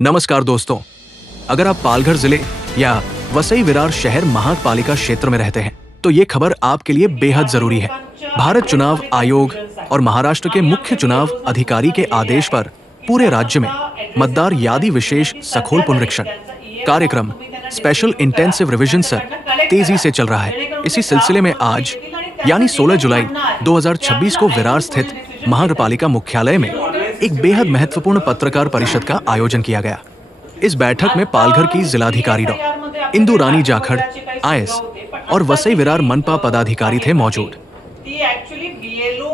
नमस्कार दोस्तों, अगर आप पालघर जिले या वसई विरार शहर महापालिका क्षेत्र में रहते हैं तो ये खबर आपके लिए बेहद जरूरी है। भारत चुनाव आयोग और महाराष्ट्र के मुख्य चुनाव अधिकारी के आदेश पर पूरे राज्य में मतदार यादी विशेष सखोल पुनरीक्षण कार्यक्रम स्पेशल इंटेंसिव रिवीजन सर तेजी से चल रहा है। इसी सिलसिले में आज यानी 16 जुलाई 2026 को विरार स्थित महानगरपालिका मुख्यालय में एक बेहद महत्वपूर्ण पत्रकार परिषद का आयोजन किया गया। इस बैठक में पालघर की जिलाधिकारी डॉ. इंदू रानी जाखड़ आईएएस और वसई विरार मनपा पदाधिकारी थे मौजूद। ती ऍक्च्युअली बीएलओ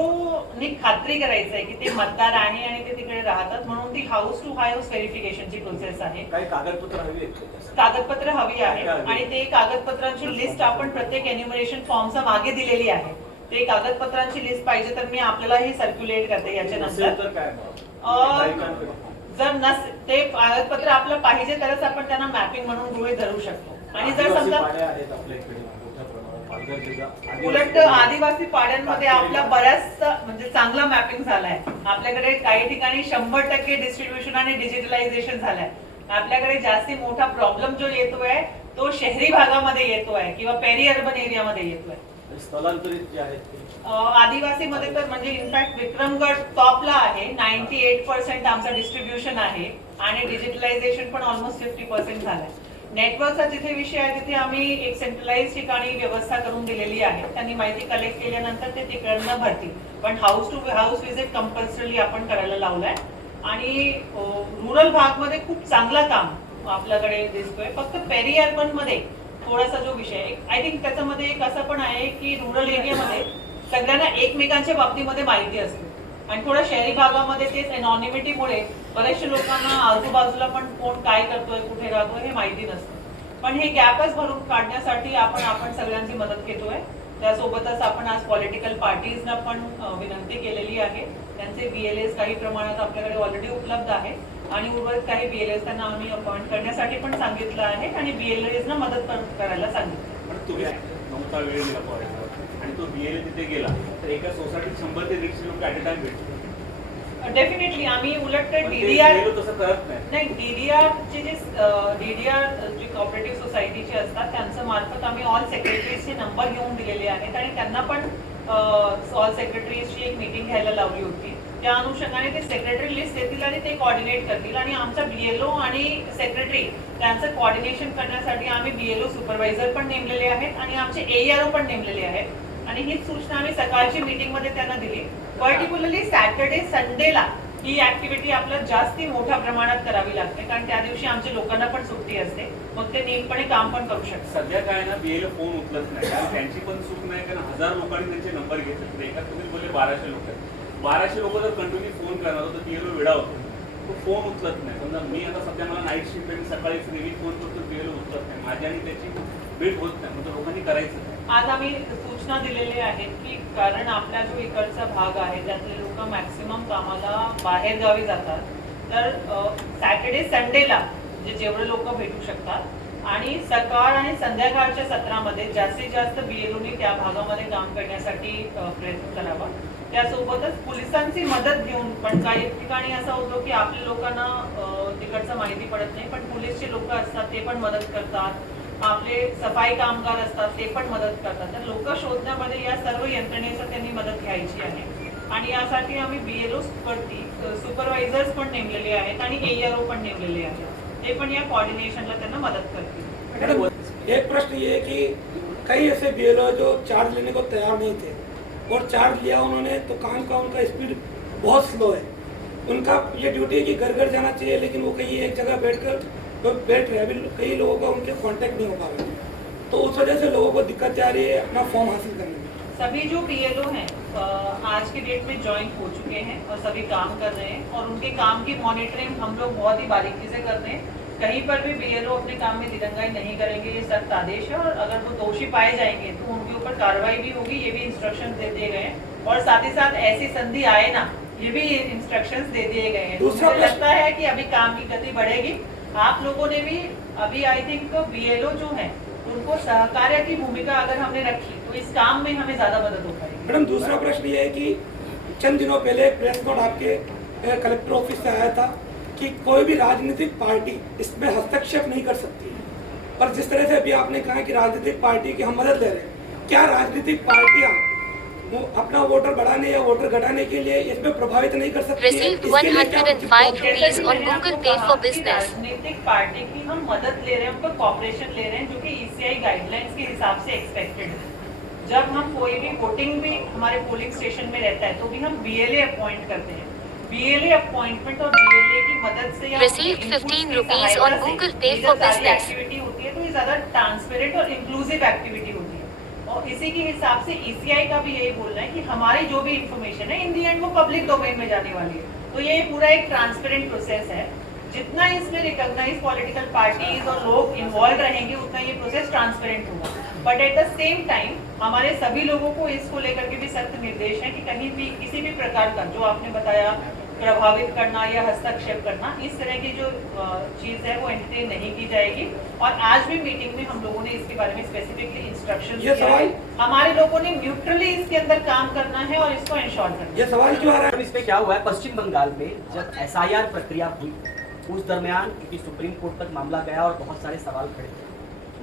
ने खात्री करायचं आहे की ते मतदार आहे आणि ते तिकडे राहतात, म्हणून ती हाऊस टू हाऊस व्हेरिफिकेशनची प्रोसेस आहे। काही कागदपत्र हवी आहेत, कागदपत्र हवी आहे आणि ते कागदपत्रांची लिस्ट आपण प्रत्येक एन्युमरेशन फॉर्मच्या मागे दिलेली आहे। ते कागदपत्रांची लिस्ट पाहिजे तर मी आपल्याला हे सर्क्युलेट करते याच्या नंतर। जर नस ते कागदपत्र आपलं पाहिजे तरच आपण त्यांना मॅपिंग म्हणून गृहीत धरू शकतो। आणि जर समजा उलट आदिवासी पाड्यांमध्ये आपला बऱ्याच म्हणजे चांगला मॅपिंग झालाय। आपल्याकडे काही ठिकाणी 100% डिस्ट्रीब्युशन आणि डिजिटलायझेशन झालंय। आपल्याकडे जास्ती मोठा प्रॉब्लेम जो येतोय तो शहरी भागामध्ये येतोय किंवा पेरी अर्बन एरियामध्ये येतोय। स्थलांतरित जे आहेत आदिवासी मध्ये तर म्हणजे इनफॅक्ट विक्रमगड टॉपला आहे। 98% आमचा डिस्ट्रीब्युशन आहे आणि डिजिटलायझेशन पण ऑलमोस्ट 50% झालाय। नेटवर्कचा जिथे विषय आहे तिथे आम्ही एक सेंट्रलाइज ठिकाणी व्यवस्था करून दिलेली आहे। त्यांनी माहिती कलेक्ट केल्यानंतर ते तिकडनं भरतील, पण house to house visit compulsory आपण करायला लावलाय। आणि रुरल भागमध्ये खूप चांगलं काम आपल्याकडे दिसतोय। फक्त पेरी अर्बन मध्ये थोडासा जो विषय आहे, आय थिंक त्याच्यामध्ये एक असं पण आहे की रुरल एरियामध्ये सगळ्यांना एकमेकांच्या बाबतीमध्ये माहिती असते आणि थोडा शहरी भागामध्ये तेच एनॉनिमिटीमुळे बऱ्याचशा लोकांना आजूबाजूला पण कोण काय करतोय कुठे राहतोय हे माहिती नसतं। पण हे गॅपच भरून काढण्यासाठी आपण सगळ्यांची मदत घेतोय। त्यासोबतच आपण आज पॉलिटिकल पार्टीजना पण विनंती केलेली आहे। त्यांचे बीएलएस काही प्रमाणात आपल्याकडे ऑलरेडी उपलब्ध आहे आणि उर्वरित काही बीएलएस त्यांना आम्ही अपॉइंट करण्यासाठी पण सांगितलं आहे आणि बीएलएस ना मदत करायला सांगितलं। पण तुम्ही नव्हता वेळ दिला आणि तो बीएलए तिथे गेला तर एका सोसायटीत 100 ते 150 लोक ऍट अ टाइम भेटतील। डेफिनेटली आम्ही उलट डीडीआर तसं करत नाही। डीडीआरचे जे डीडीआर जी कोऑपरेटिव्ह सोसायटीचे असतात त्यांच्या मार्फत आम्ही ऑल सेक्रेटरीजचे नंबर घेऊन दिलेले आहेत आणि त्यांना पण ऑल सेक्रेटरीजची एक मीटिंग घ्यायला लावली होती। त्या अनुषंगाने ते सेक्रेटरी लिस्ट देतील आणि ते कोऑर्डिनेट करतील आणि आमचा बीएलओ आणि सेक्रेटरी त्यांचं कोऑर्डिनेशन करण्यासाठी आम्ही बीएलओ सुपरवायझर पण नेमलेले आहेत आणि आमचे एआरओ पण नेमलेले आहेत आणि हीच सूचना आम्ही सकाळची मीटिंग मध्ये त्यांना दिली। पर्टिक्युलरली सॅटर्डे संडेला ही ऍक्टिव्हिटी आपल्याला जास्ती मोठ्या प्रमाणात करावी लागते कारण त्या दिवशी आमच्या लोकांना पण सुट्टी असते, मग ते नेमपणे काम पण करू शकतात। सध्या काय ना बीएलओ फोन उचलत नाही कारण त्यांची पण चूक नाही कारण 1000 लोकांनी त्यांचे नंबर घेतले। एका तुम्ही बोलले 1200 लोक आहेत, 1200 लोक जर कंटिन्यू फोन करणार तर बीएलओ वेडा होतो, तो फोन उचलत नाही। समजा मी आता सध्या मला नाईट शिफ्ट आहे, मी सकाळी नेहमी फोन करतो बीएलओ उचलत नाही, माझी आणि त्याची भेट होत नाही, म्हणजे लोकांनी करायचं। आज आम्ही सूचना दिलेल्या आहेत की कारण आपला जो इकडचा भाग आहे त्यातले लोक मॅक्सिमम कामाला बाहेर गावी जातात, तर सॅटर्डे संडेला म्हणजे जेवढे लोक भेटू शकतात आणि सकाळ आणि संध्याकाळच्या सत्रामध्ये जास्तीत जास्त बीएलओनी त्या भागामध्ये काम करण्यासाठी प्रयत्न करावा। त्यासोबतच पोलिसांची मदत घेऊन, पण काही ठिकाणी असं होतं की आपल्या लोकांना तिकडचं माहिती पडत नाही, पण पोलीसचे लोक असतात ते पण मदत करतात, आपले सफाई कामगार असतात ते पण मदत करतात। तर लोक शोधण्यामध्ये या सर्व यंत्रणेचा त्यांनी मदत घ्यायची आहे आणि यासाठी आम्ही बीएलओ सुपरवायझर्स पण नेमलेले आहेत आणि एआरओ पण नेमलेले आहेत, ते पण या कोऑर्डिनेशनला त्यांना मदत करतील। एक प्रश्न ये है कि कई ऐसे बीएलओ जो चार्ज लेने को तैयार नहीं थे और चार्ज लिया उन्होंने तो काम का उनका स्पीड बहुत स्लो है। उनका ये ड्यूटी है कि घर घर जाना चाहिए, लेकिन वो कहीं एक जगह बैठ रहे, अभी कई लोगों का उनके कांटेक्ट नहीं हो पा रहे, तो उस वजह से लोगों को दिक्कत आ रही है अपना फॉर्म हासिल करने में। सभी जो बीएलओ हैं आज के डेट में ज्वाइन हो चुके हैं और सभी काम कर रहे हैं और उनके काम की मॉनिटरिंग हम लोग बहुत ही बारीकी से कर रहे हैं। कहीं पर भी बीएलओ अपने काम में दिरंगाई नहीं करेंगे, ये सख्त आदेश है और अगर वो दोषी पाए जाएंगे तो उनके ऊपर कार्रवाई भी होगी, ये भी इंस्ट्रक्शन दे दिए गए हैं। और साथ ही साथ ऐसी संधि आए ना, ये भी इंस्ट्रक्शंस दे दिए गए हैं। मुझे लगता है कि अभी काम की गति बढ़ेगी। आप लोगों ने भी अभी आई थिंक बीएलओ जो है उनको सहकार्य की भूमिका अगर हमने रखी तो इस काम में हमें ज्यादा मदद हो पाएगी। मैडम दूसरा प्रश्न ये है कि चंद दिनों पहले एक प्रेस नोट आपके कलेक्टर ऑफिस से आया था कि कोई भी राजनीतिक पार्टी इसमें हस्तक्षेप नहीं कर सकती है। और जिस तरह से अभी आपने कहा कि राजनीतिक पार्टी की हम मदद ले रहे हैं, क्या राजनीतिक पार्टियां वो अपना वोटर बढ़ाने या वोटर घटाने के लिए इसमें प्रभावित नहीं कर सकती है? Received इसके लिए क्या 105 rupees on मैंने Google आपको Pay कहा for कि business. राजनीतिक पार्टी की हम मदद ले रहे हैं, उनका कॉपरेशन ले रहे हैं, जो कि ईसीआई गाइडलाइंस के हिसाब से एक्सपेक्टेड है। जब हम कोई भी वोटिंग भी हमारे पोलिंग स्टेशन में रहता है तो भी हम बीएलए अपॉइंट करते हैं। बीएलए अपॉइंटमेंट और बीएलए की मदद से या Received 15 rupees on Google Pay for business. Activity होती है तो ये ज्यादा ट्रांसपेरेंट और इंक्लूसिव एक्टिविटी होती है। और इसी के हिसाब से ईसीआई का भी यही बोलना है कि हमारी जो भी इंफॉर्मेशन है इन दी एंड वो पब्लिक डोमेन में जाने वाली है। तो ये पूरा एक ट्रांसपेरेंट प्रोसेस है। जितना इसमें रिकॉग्नाइज पॉलिटिकल पार्टीज और लोग इन्वॉल्व रहेंगे उतना ये प्रोसेस ट्रांसपेरेंट होगा। But at the same time हमारे सभी लोगों को इसको लेकर के भी सख्त निर्देश है कि कहीं भी किसी भी प्रकार का जो आपने बताया प्रभावित करना या हस्तक्षेप करना, इस तरह की जो चीज है वो एंटरटेन नहीं की जाएगी। और आज भी मीटिंग में हम लोगों ने इसके बारे में स्पेसिफिकली इंस्ट्रक्शन दिया है। हमारे लोगों ने न्यूट्रली इसके अंदर काम करना है और इसको इंश्योर करना है। ये सवाल क्यों आ रहा है? इसमें क्या हुआ है, पश्चिम बंगाल में जब एसआईआर प्रक्रिया हुई उस दरमियान क्योंकि सुप्रीम कोर्ट तक मामला गया और बहुत सारे सवाल खड़े थे।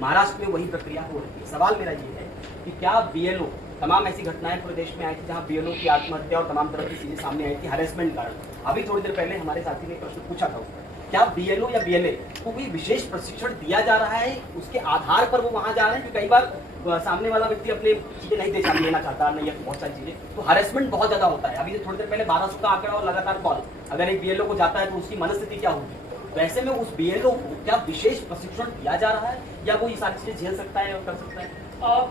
महाराष्ट्र में वही प्रक्रिया हो रही है। सवाल मेरा ये है कि क्या बीएलओ, तमाम ऐसी घटनाएं पूरे देश में आई थी जहां बीएलओ की आत्महत्या और तमाम तरह की चीजें सामने आई थी हरेसमेंट कारण। अभी थोड़ी देर पहले हमारे साथी ने प्रश्न पूछा था उस पर, क्या बीएलओ या बीएलए को कोई विशेष प्रशिक्षण दिया जा रहा है, उसके आधार पर वो वहां जा रहे हैं? कि कई बार सामने वाला व्यक्ति अपने चीजें नहीं लेना चाहता, नहीं, बहुत सारी चीजें, तो हरेसमेंट बहुत ज्यादा होता है। अभी थोड़ी देर पहले 1200 का आंकड़ा और लगातार कॉल, अगर एक बीएलओ को जाता है तो उसकी मनस्थिति क्या होगी? तो ऐसे में उस बीएलओ को क्या विशेष प्रशिक्षण दिया जा रहा है या वो ये सारी चीजें झेल सकता है और कर सकता है?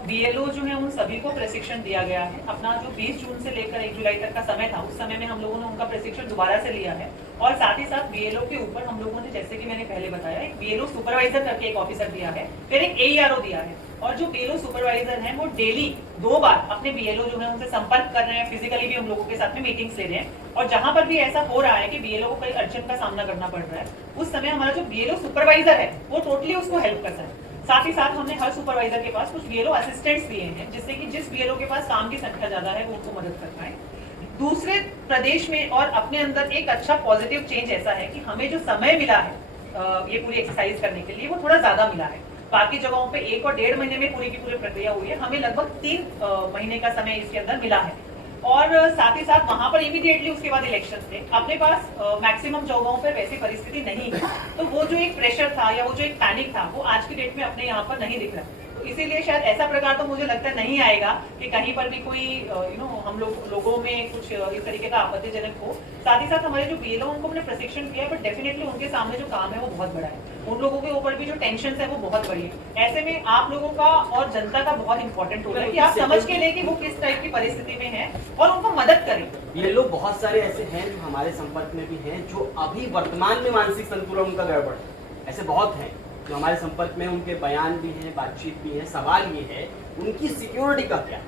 बीएलओ जो है उन सभी को प्रशिक्षण दिया गया है। अपना जो 20 जून से लेकर 1 जुलाई तक का समय था, उस समय में हम लोगों ने उनका प्रशिक्षण दोबारा से लिया है। और साथ ही साथ बीएलओ के ऊपर हम लोगों ने, जैसे कि मैंने पहले बताया, एक बीएलओ सुपरवाइजर करके एक ऑफिसर दिया है, फिर एक एईआरओ दिया है। और जो बीएलओ सुपरवाइजर हैं वो डेली 2 बार अपने बीएलओ जो है उनसे संपर्क कर रहे हैं, फिजिकली भी हम लोगों के साथ में मीटिंग्स ले रहे हैं। और जहां पर भी ऐसा हो रहा है कि बीएलओ को कोई अड़चन का सामना करना पड़ रहा है, उस समय हमारा जो बीएलओ सुपरवाइजर है वो टोटली उसको हेल्प करता है। साथ ही साथ हमने हर सुपरवाइजर के पास कुछ बीएलओ असिस्टेंट्स दिए हैं, जिससे कि जिस बीएलओ के पास काम की संख्या ज्यादा है वो उनको मदद कर पाए। दूसरे प्रदेश में और अपने अंदर एक अच्छा पॉजिटिव चेंज ऐसा है कि हमें जो समय मिला है ये पूरी एक्सरसाइज करने के लिए वो थोड़ा ज्यादा मिला है। बाकी जगहों पे 1 और 1.5 महीने में पूरी की पूरी प्रक्रिया हुई है, हमें लगभग 3 महीने का समय इसके अंदर मिला है। और साथ ही साथ वहां पर इमीडिएटली उसके बाद इलेक्शन थे, अपने पास मैक्सिमम जगहों पर वैसी परिस्थिति नहीं है। तो वो जो एक प्रेशर था या वो जो एक पैनिक था वो आज की डेट में अपने यहाँ पर नहीं दिख रहा। तो इसीलिए शायद ऐसा प्रकार तो मुझे लगता नहीं आएगा कि कहीं पर भी कोई हम लोगों में कुछ इस तरीके का आपत्तिजनक हो। साथ ही साथ हमारे जो बीएलओ उनको हमने प्रशिक्षण किया है, बट डेफिनेटली उनके सामने जो काम है वो बहुत बड़ा है, उन लोगों के ऊपर भी जो टेंशन है वो बहुत बड़ी है। ऐसे में आप लोगों का और जनता का बहुत इंपॉर्टेंट होगा कि आप समझ के लें कि वो किस टाइप की परिस्थिति में है और उनको मदद करें। बीएलओ बहुत सारे ऐसे हैं जो हमारे संपर्क में भी हैं, जो अभी वर्तमान में मानसिक संतुलन उनका गड़बड़ है, ऐसे बहुत हैं जो हमारे संपर्क में, उनके बयान भी हैं, बातचीत भी है। सवाल ये है उनकी सिक्योरिटी का क्या?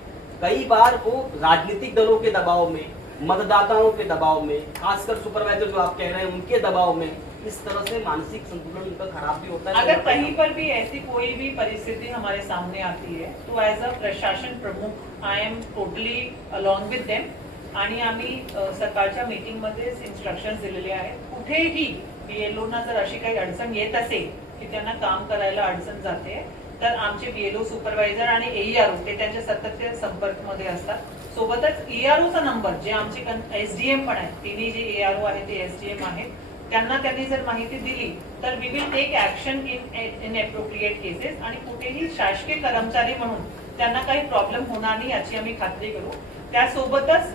कई बार वो राजनीतिक दलों के दबाव में, मतदाताओं के दबाव में, खासकर सुपरवाइजर जो आप कह रहे हैं उनके दबाव में, इस तरह से मानसिक संतुलन उनका खराब भी होता है। अगर कहीं पर भी ऐसी कोई भी परिस्थिति हमारे सामने आती है तो एज अ प्रशासन प्रमुख I am totally along with them आणि आम्ही सरकारच्या मीटिंगमध्ये इन्स्ट्रक्शन्स दिलेले आहेत। कुठेही बीएलओना जर अशी काही अडचण येत असेल की त्यांना काम करायला अडचण जाते तर आमचे बीएलओ सुपरवायझर आणि एईआरओ ते त्यांच्या सततच्या संपर्कमध्ये असतात। सोबतच ईआरओचा नंबर जे आमचे एसडीएम पण आहेत, तिन्ही जे एआरओ आहेत ते एसडीएम आहेत, त्यांना त्यांनी जर माहिती दिली तर we will take action in appropriate cases. आणि कुठेही शासकीय कर्मचारी म्हणून त्यांना काही प्रॉब्लेम होणार नाही याची आम्ही खात्री करू। त्यासोबतच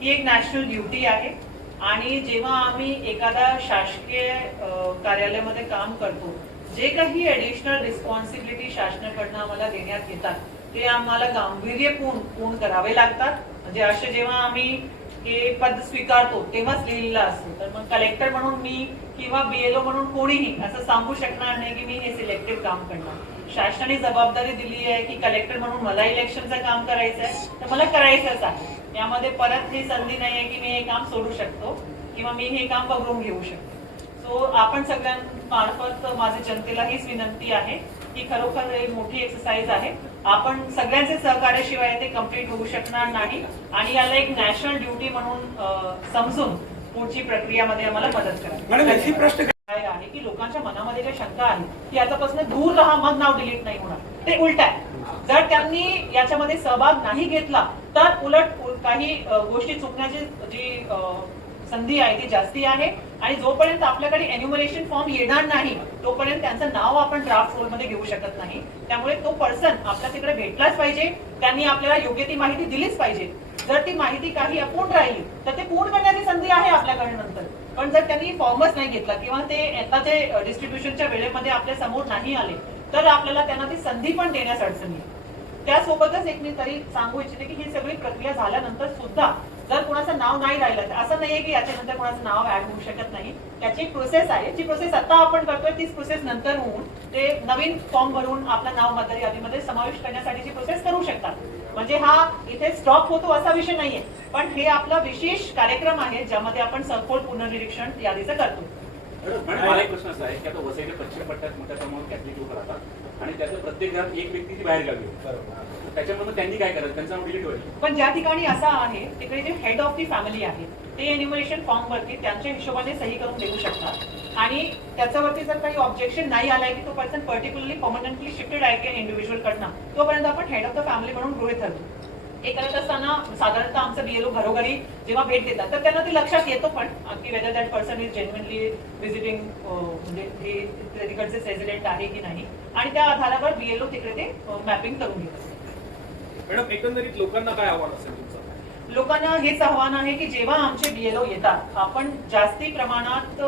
ही एक नॅशनल ड्युटी आहे आणि जेव्हा आम्ही एखादा शासकीय कार्यालयामध्ये काम करतो, जे काही ऍडिशनल रिस्पॉन्सिबिलिटी शासनाकडनं आम्हाला देण्यात येतात ते आम्हाला गांभीर्यपूर्ण करावे लागतात। म्हणजे असे जेव्हा आम्ही हे पद स्वीकारतो तेव्हाच लिहिलेलं असतं, तर मग कलेक्टर म्हणून मी किंवा बीएलओ म्हणून कोणीही असं सांगू शकणार नाही की मी हे सिलेक्टिव्ह काम करणार। शासनाने जबाबदारी दिली आहे की कलेक्टर म्हणून मला इलेक्शनचं काम करायचं आहे तर मला करायचंच आहे। यामध्ये परत ही संधी नाही आहे की मी हे काम सोडू शकतो किंवा मी हे काम बघून घेऊ शकतो। सो आपण सगळ्यांमार्फत माझी जनतेला हीच विनंती आहे की खरोखर एक मोठी एक्सरसाइज आहे, आपण सगळ्यांचे सहकार्याशिवाय ते कम्प्लीट होऊ शकणार नाही आणि याला एक नॅशनल ड्युटी म्हणून समजून पुढची प्रक्रियामध्ये आम्हाला मदत मॅडम ऐसी करा. प्रश्न काय आहे की लोकांच्या मनामध्ये ज्या शंका आहेत की याच्यापासून दूर राहा मग नाव डिलीट नाही होणार, ते उलट आहे. जर त्यांनी याच्यामध्ये सहभाग नाही घेतला तर उलट काही गोष्टी चुकण्याची जी संधी आहे ती जास्ती आहे. आणि जोपर्यंत आपल्याकडे एन्युमरेशन फॉर्म येणार नाही तोपर्यंत त्यांचं नाव आपण ड्राफ्ट रोलमध्ये घेऊ शकत नाही. त्यामुळे तो पर्सन आपल्या तिकडे भेटलाच पाहिजे, त्यांनी आपल्याला योग्य ती माहिती दिलीच पाहिजे. जर ती माहिती काही अपूर्ण राहिली तर ते पूर्ण करण्याची संधी आहे आपल्याकडे नंतर. पण जर त्यांनी फॉर्मच नाही घेतला किंवा ते आताचे डिस्ट्रीब्युशनच्या वेळेमध्ये आपल्या समोर नाही आले तर आपल्याला त्यांना ती संधी पण देण्यास अडचणी आहे. त्यासोबतच एक मी तरी सांगू इच्छिते की ही सगळी प्रक्रिया झाल्यानंतर सुद्धा जर कोणाचं नाव नाही राहिलं तर असं नाहीये की याच्यानंतर कोणाचं नाव ऍड होऊ शकत नाही. त्याची एक प्रोसेस आहे, जी प्रोसेस आता आपण करतोय तीच प्रोसेस नंतर होऊन ते नवीन फॉर्म भरून आपलं नाव मतदार यादीमध्ये समाविष्ट करण्यासाठीची प्रोसेस करू शकतात. म्हणजे हा इथे स्टॉप होतो असा विषय नाहीये, पण हे आपला विशेष कार्यक्रम आहे ज्यामध्ये आपण सखोल पुनर्निरीक्षण यादीचं करतो. मॅडम मला एक प्रश्न असा आहे की आता वसईच्या पश्चिम पट्ट्यात मोठ्या प्रमाणात कॅथलिक लोक राहतात आणि त्यातलं प्रत्येक घरात एक व्यक्ती ती बाहेर गावी आहे. त्याच्यामध्ये त्यांनी काय करायचं, त्यांचं नाव डिलीट होईल. पण ज्या ठिकाणी असं आहे तिकडे जे हेड ऑफ दी फॅमिली आहे ते एन्युमरेशन फॉर्म वरती त्यांच्या हिशोबाने सही करून देऊ शकतात. आणि त्याच्यावरती जर काही ऑब्जेक्शन नाही आलाय की तो पर्सन पर्टिक्युलरली परमनंटली शिफ्टेड आहे की इंडिव्हिज्युअल कडनं, तोपर्यंत आपण हेड ऑफ द फॅमिली म्हणून गृहीत धरतो. हे करत असताना साधारणतः आमचं बीएलओ घरोघरी जेव्हा भेट देतात तर त्यांना ते लक्षात येतो पण की whether that person is genuinely visiting म्हणजे ते तिकडचे रेसिडेंट आहे की नाही, आणि त्या आधारावर बीएलओ तिकडे ते मॅपिंग करून घेतात. मॅडम एकंदरीत लोकांना काय आव्हान असेल तुमचं? लोकांना हेच आव्हान आहे की जेव्हा आमचे बीएलओ येतात आपण जास्ती प्रमाणात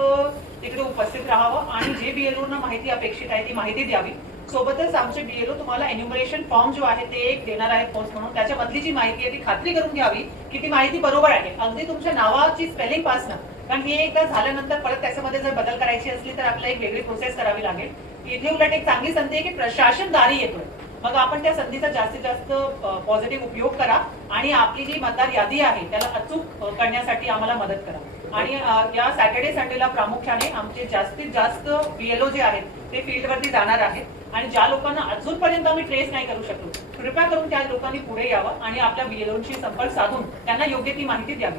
तिकडे उपस्थित राहावं आणि जे बीएलओना माहिती अपेक्षित आहे ती माहिती द्यावी. सोबतच आमचे बीएलओ तुम्हाला एन्युमरेशन फॉर्म जो आहे ते एक देणार आहे पोस्ट म्हणून, त्याच्यामधली जी माहिती आहे ती खात्री करून घ्यावी की ती माहिती बरोबर आहे, अगदी तुमच्या नावाची स्पेलिंग पासनं. कारण हे एकदा झाल्यानंतर परत त्याच्यामध्ये जर बदल करायची असली तर आपल्याला एक वेगळी प्रोसेस करावी लागेल. इथे उलट एक चांगली संधी आहे की प्रशासन दारी येतोय, मग आपण त्या संधीचा जास्तीत जास्त पॉझिटिव्ह उपयोग करा आणि आपली जी मतदार यादी आहे त्याला अचूक करण्यासाठी आम्हाला मदत करा. आणि या सॅटर्डे संडेला प्रामुख्याने आमचे जास्तीत जास्त बीएलओ जे आहेत ते फील्डवरती जाणार आहेत आणि ज्या लोकांना अजूनपर्यंत आम्ही ट्रेस नाही करू शकलो कृपया करून त्या लोकांनी पुढे यावं आणि आपल्या बीएलओशी संपर्क साधून त्यांना योग्य ती माहिती द्यावी.